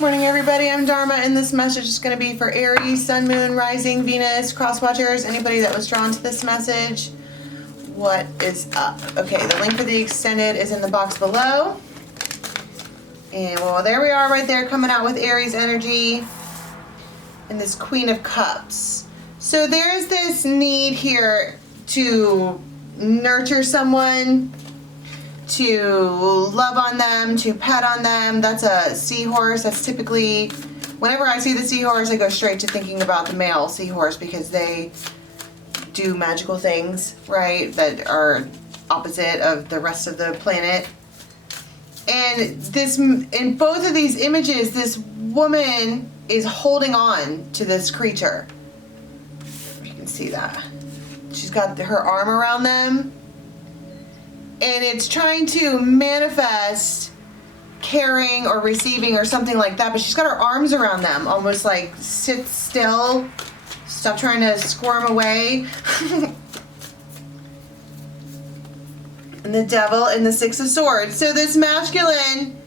Morning everybody, I'm Dharma, and this message is going to be for Aries, Sun, Moon, Rising, Venus, cross watchers, anybody that was drawn to this message. What is up? Okay, the link for the extended is in the box below. And well, there we are right there coming out with Aries energy and this Queen of Cups. So there's this need here to nurture someone, to love on them, to pet on them. That's a seahorse. That's typically, whenever I see the seahorse, I go straight to thinking about the male seahorse because they do magical things, right, that are opposite of the rest of the planet. And this, in both of these images, this woman is holding on to this creature. You can see that. She's got her arm around them. And it's trying to manifest caring or receiving or something like that, but she's got her arms around them, almost like sit still, stop trying to squirm away. And the Devil and the Six of Swords. So this masculine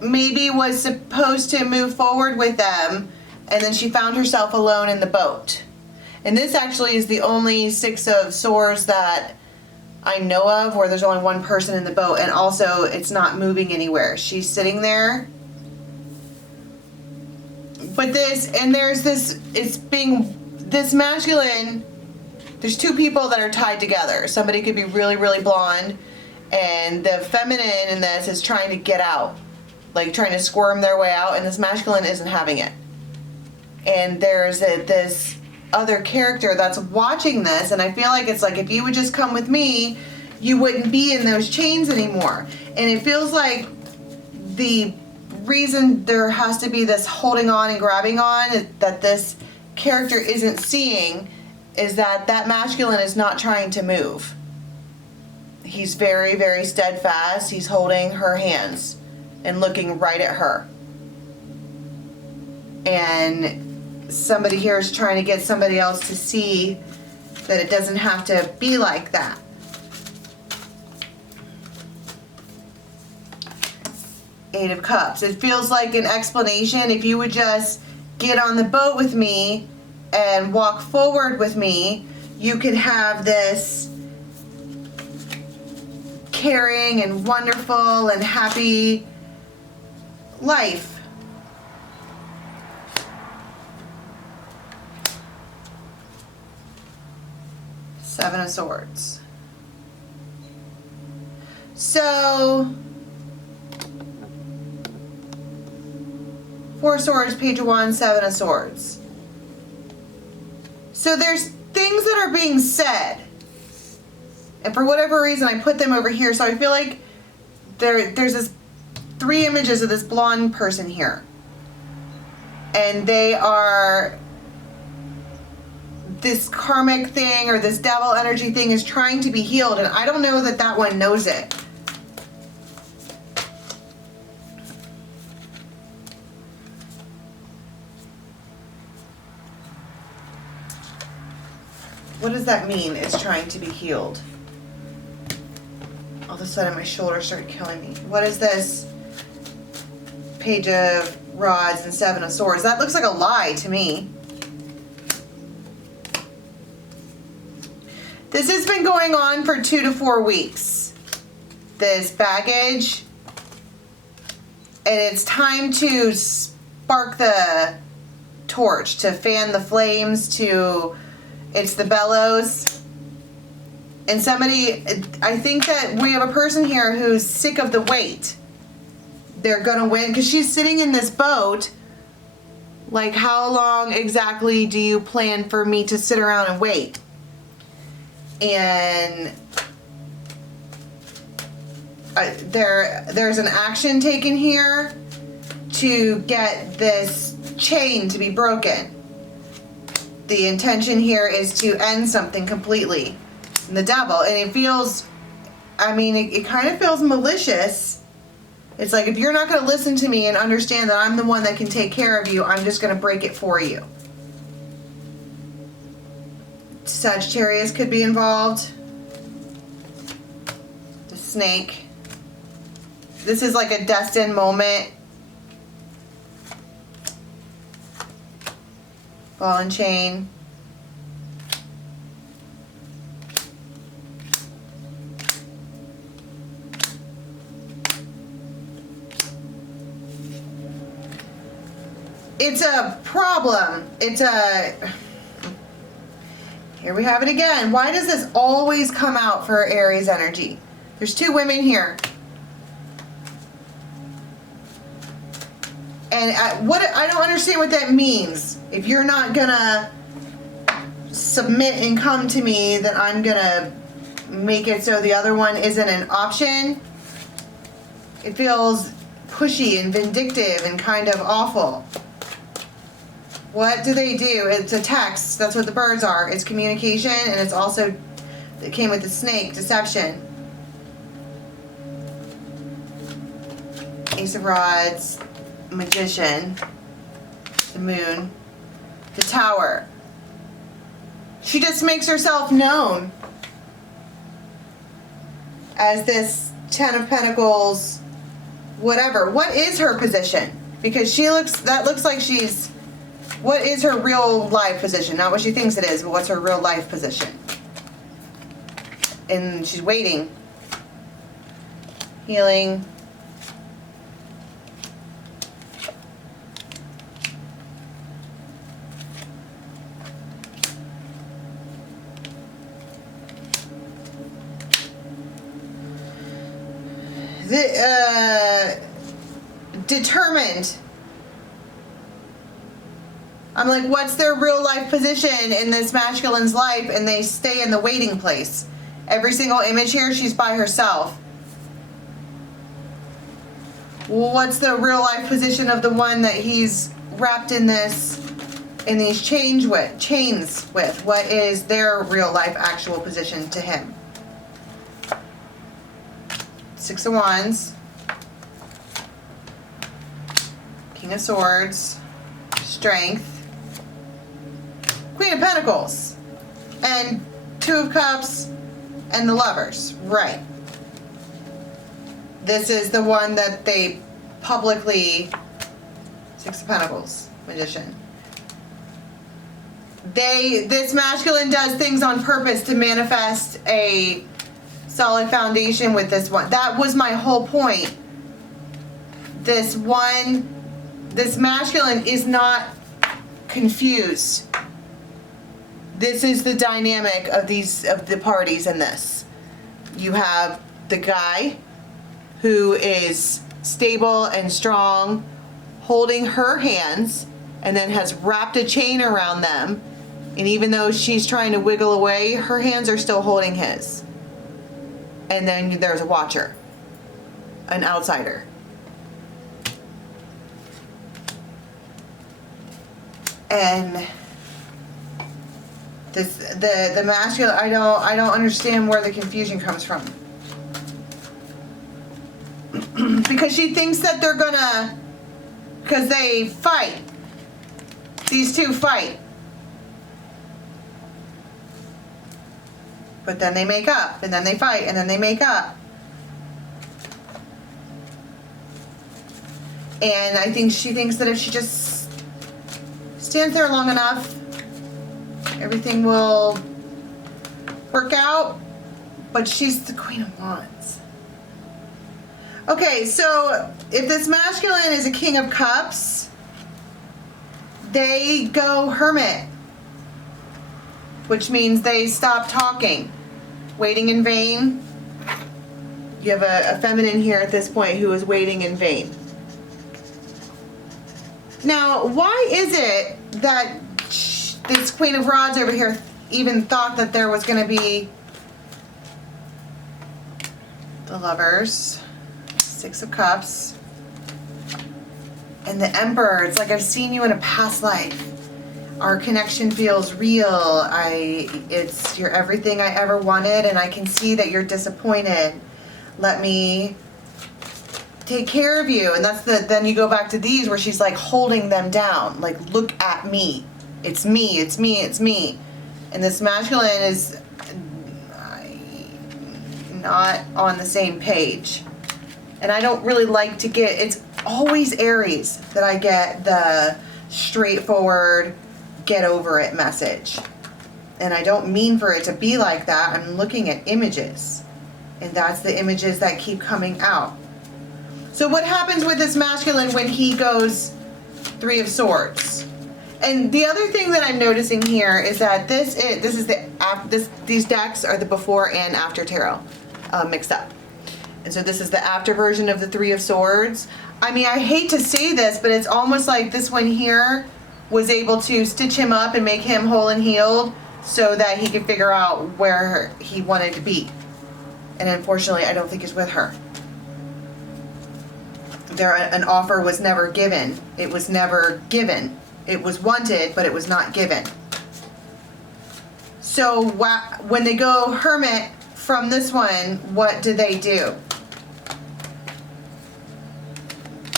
maybe was supposed to move forward with them, and then she found herself alone in the boat. And this actually is the only Six of Swords that I know of where there's only one person in the boat, and also it's not moving anywhere. She's sitting there. But this, and there's this, it's being, this masculine, there's two people that are tied together. Somebody could be really, really blonde, and the feminine in this is trying to get out, like trying to squirm their way out, and this masculine isn't having it. And there's this other character that's watching this, and I feel like it's like, if you would just come with me, you wouldn't be in those chains anymore. And it feels like the reason there has to be this holding on and grabbing on that this character isn't seeing is that that masculine is not trying to move. He's very, very steadfast. He's holding her hands and looking right at her. And somebody here is trying to get somebody else to see that it doesn't have to be like that. Eight of Cups. It feels like an explanation. If you would just get on the boat with me and walk forward with me, you could have this caring and wonderful and happy life. Seven of Swords. So, Four of Swords, Page of Wands, Seven of Swords. So there's things that are being said. And for whatever reason, I put them over here. So I feel like there's this three images of this blonde person here. And they are, this karmic thing or this devil energy thing is trying to be healed, and I don't know that that one knows it. What does that mean, it's trying to be healed? All of a sudden my shoulders started killing me. What is this? Page of Rods and Seven of Swords. That looks like a lie to me. This has been going on for 2 to 4 weeks. This baggage. And it's time to spark the torch, to fan the flames, to, it's the bellows. And somebody, I think that we have a person here who's sick of the wait. They're gonna win, because she's sitting in this boat. Like, how long exactly do you plan for me to sit around and wait? And there's an action taken here to get this chain to be broken. The intention here is to end something completely. And the Devil, and it feels, I mean, it kind of feels malicious. It's like, if you're not going to listen to me and understand that I'm the one that can take care of you, I'm just going to break it for you. Sagittarius could be involved. The Snake. This is like a destined moment Ball and chain. It's a problem. Here we have it again. Why does this always come out for Aries energy? There's two women here. And I don't understand what that means. If you're not gonna submit and come to me, then I'm gonna make it so the other one isn't an option. It feels pushy and vindictive and kind of awful. What do they do? It's a text. That's what the birds are. It's communication, and it's also, it came with the snake, deception. Ace of Rods, Magician, the Moon, the Tower. She just makes herself known as this Ten of Pentacles, whatever. What is her position? Because that looks like she's, what is her real life position? Not what she thinks it is, but what's her real life position? And she's waiting. Healing. Determined. I'm like, what's their real life position in this masculine's life? And they stay in the waiting place. Every single image here, she's by herself. What's the real life position of the one that he's wrapped in these chains with? What is their real life actual position to him? Six of Wands. King of Swords. Strength. Queen of Pentacles. And Two of Cups. And the Lovers. Right. This is the one that they publicly... Six of Pentacles. Magician. This masculine does things on purpose to manifest a solid foundation with this one. That was my whole point. This masculine is not confused. This is the dynamic of the parties in this. You have the guy who is stable and strong, holding her hands, and then has wrapped a chain around them. And even though she's trying to wiggle away, her hands are still holding his. And then there's a watcher, an outsider. And the masculine, I don't understand where the confusion comes from. Because she thinks that they're gonna, because they fight. These two fight. But then they make up, and then they fight, and then they make up. And I think she thinks that if she just stands there long enough, everything will work out. But she's the Queen of Wands. Okay, so if this masculine is a King of Cups, they go hermit, which means they stop talking. Waiting in vain. You have a feminine here at this point who is waiting in vain. Now, why is it that this Queen of Rods over here even thought that there was going to be the Lovers, Six of Cups, and the Emperor? It's like I've seen you in a past life. Our connection feels real. You're everything I ever wanted, and I can see that you're disappointed. Let me take care of you. And then you go back to these where she's like holding them down. Like, look at me. It's me, it's me, it's me. And this masculine is not on the same page. And I don't really like to it's always Aries that I get the straightforward, get over it message. And I don't mean for it to be like that. I'm looking at images. And that's the images that keep coming out. So what happens with this masculine when he goes Three of Swords? And the other thing that I'm noticing here is that these decks are the before and after tarot mixed up. And so this is the after version of the Three of Swords. I mean, I hate to say this, but it's almost like this one here was able to stitch him up and make him whole and healed so that he could figure out where he wanted to be. And unfortunately, I don't think it's with her. An offer was never given. It was never given. It was wanted, but it was not given. So when they go hermit from this one, what do they do?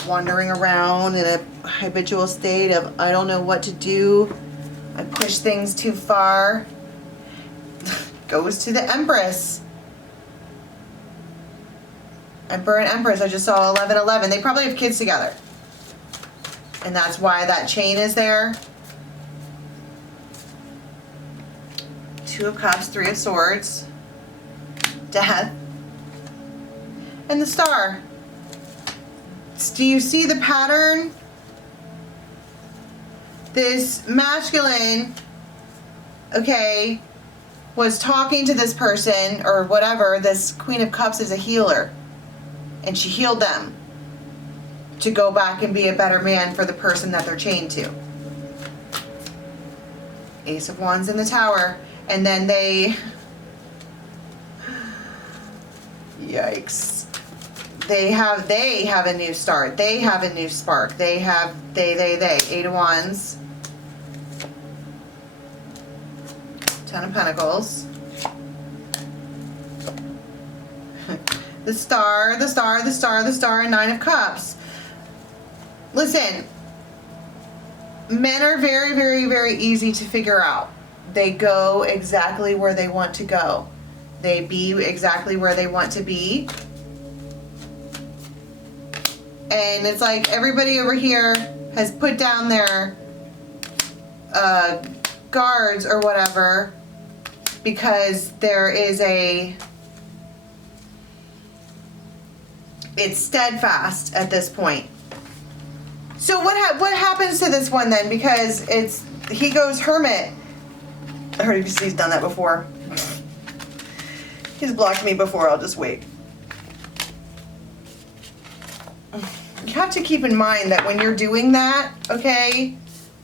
Wandering around in a habitual state of, I don't know what to do. I push things too far. Goes to the Empress. Emperor and Empress, I just saw 1111. They probably have kids together. And that's why that chain is there. Two of Cups, Three of Swords. Death. And the Star. Do you see the pattern? This masculine, okay, was talking to this person or whatever. This Queen of Cups is a healer. And she healed them to go back and be a better man for the person that they're chained to. Ace of Wands in the Tower. And then they... Yikes. They have a new start. They have a new spark. They. Eight of Wands. Ten of Pentacles. The Star, and Nine of Cups. Listen, men are very, very, very easy to figure out. They go exactly where they want to go. They be exactly where they want to be. And it's like everybody over here has put down their guards or whatever because there is it's steadfast at this point. So what happens to this one then? Because he goes hermit. I heard he's done that before. He's blocked me before. I'll just wait. You have to keep in mind that when you're doing that, okay,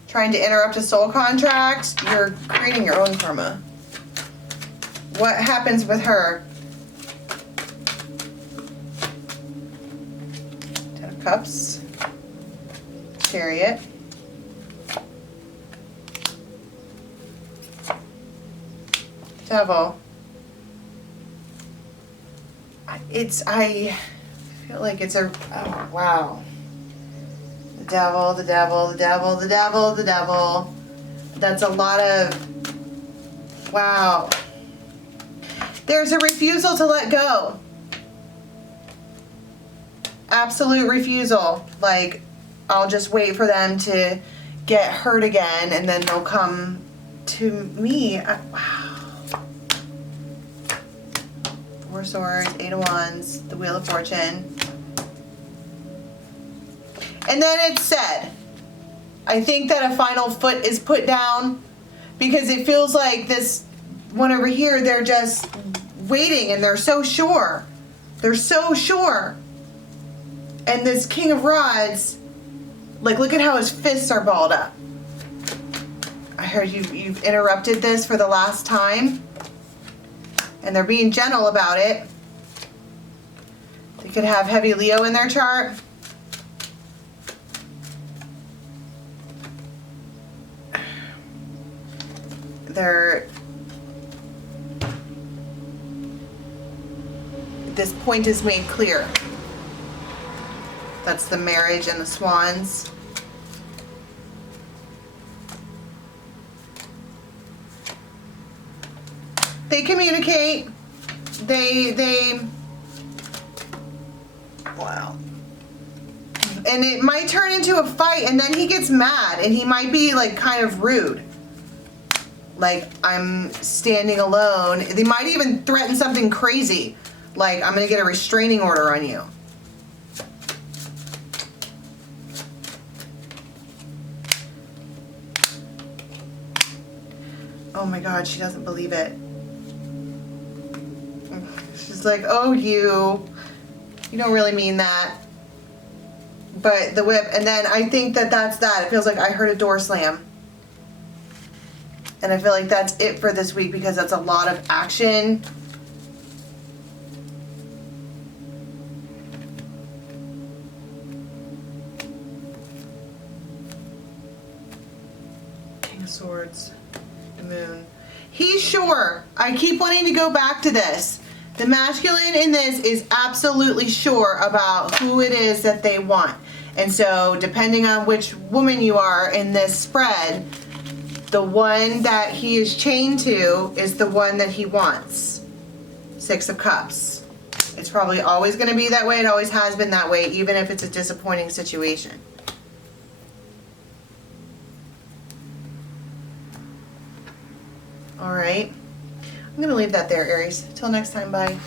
trying to interrupt a soul contract, you're creating your own karma. What happens with her? Ten of Cups. Chariot. Devil. I feel like it's oh wow. The devil, the devil, the devil, the devil, the devil. That's a lot of, wow. There's a refusal to let go. Absolute refusal. Like, I'll just wait for them to get hurt again and then they'll come to me. Wow. Four of Swords, Eight of Wands, the Wheel of Fortune. And then it's said, I think that a final foot is put down because it feels like this one over here, they're just waiting and they're so sure. They're so sure. And this King of Rods, like, look at how his fists are balled up. I heard you've interrupted this for the last time. And they're being gentle about it. They could have heavy Leo in their chart. This point is made clear. That's the marriage and the swans. They communicate. Wow. And it might turn into a fight and then he gets mad and he might be like kind of rude. Like, I'm standing alone. They might even threaten something crazy. Like, I'm going to get a restraining order on you. Oh my God, she doesn't believe it. She's like, oh, you don't really mean that. But the whip, and then I think that that's that. It feels like I heard a door slam. And I feel like that's it for this week because that's a lot of action. King of Swords, the Moon. He's sure. I keep wanting to go back to this. The masculine in this is absolutely sure about who it is that they want. And so depending on which woman you are in this spread, the one that he is chained to is the one that he wants. Six of Cups. It's probably always going to be that way. It always has been that way, even if it's a disappointing situation. All right. I'm going to leave that there, Aries. Till next time, bye.